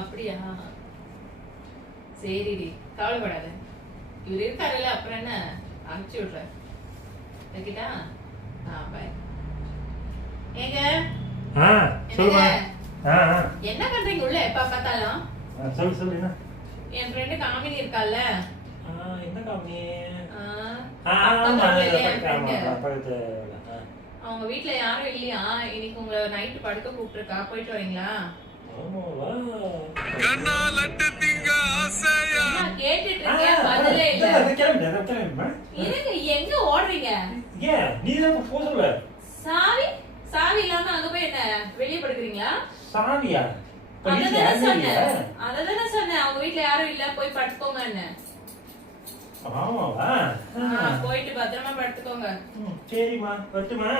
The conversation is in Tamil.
அப்படியா? சரிடி, கவலைப்படாத. இவர் இருக்காருல்ல, அப்புறம் என்ன, அனுப்பிச்சு விடுறேன். வைக்கிட்டா? பாய். ஏங்க சொல்லுமா. என்ன பண்றீங்க உள்ள எப்ப பார்த்தாலும்? சொல்லு என்ன? என் ஃப்ரெண்டு காமினி இருக்கால்ல? என்ன காமினி? அவங்க வீட்ல யாரும் இல்லையா? இன்னைக்கு உங்களை நைட்டு படுக்க கூப்பிட்டுருக்கா, போயிட்டு வரீங்களா? கேட்டுட்டு இருக்கேன், பதிலே இல்ல. எங்க ஓடுறீங்க? சாவி சாவி இல்லாம அங்க போய் என்ன வெளியே படுக்கிறீங்களா? சாவியா? அததானே சொன்னேன், அவங்க வீட்ல யாரும் இல்ல, போய் படுத்துக்கோங்க. என்ன போயிட்டு பத்திரமா படுத்துக்கோங்க. சரிம்மா, வரட்டுமா?